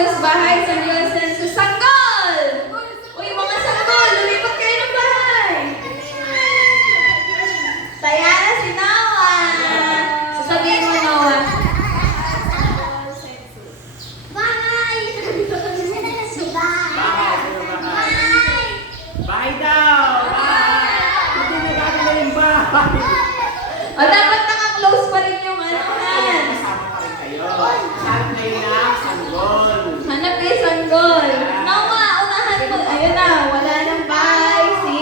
Sensus, bahay, sanggol, sensus, sanggol! Uy, mga sanggol, lumipat kayo ng bahay! Tayana, si Noah! Sasabihin mo, Noah. Bahay! Bahay daw! Hindi nagagawa yung bahay! O, dapat naka-close pa rin yung ano, Han. Kasama pa rin kayo. Saan kayo na? Sanggol! Hanap kayo sanggol. Noah, unahan mo. Ayun na, wala ng bahay si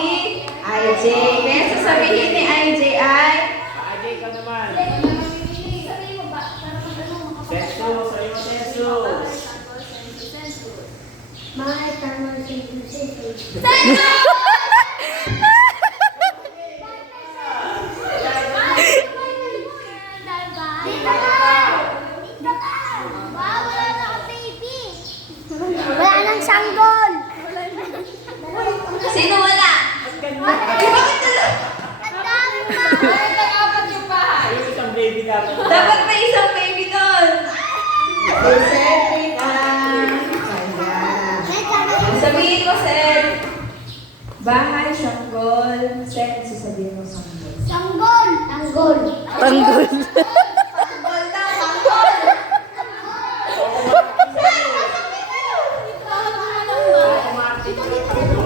IJ. Kaya sasabihin ni IJ ay, Paajay ka naman. Sensu, sabi mo sensu. Bahay, tama, sensus. Wala nang sanggol. sino wala? Bakit wala? Ang dami pa. Yung isang baby dapat. Dapat may isang baby doon. Sabihin ko, Sir. Bahay, sanggol, sen, sasabihin mo sanggol. Sanggol. Sanggol. Tanggol. Sanggol daw, sanggol! Automatic.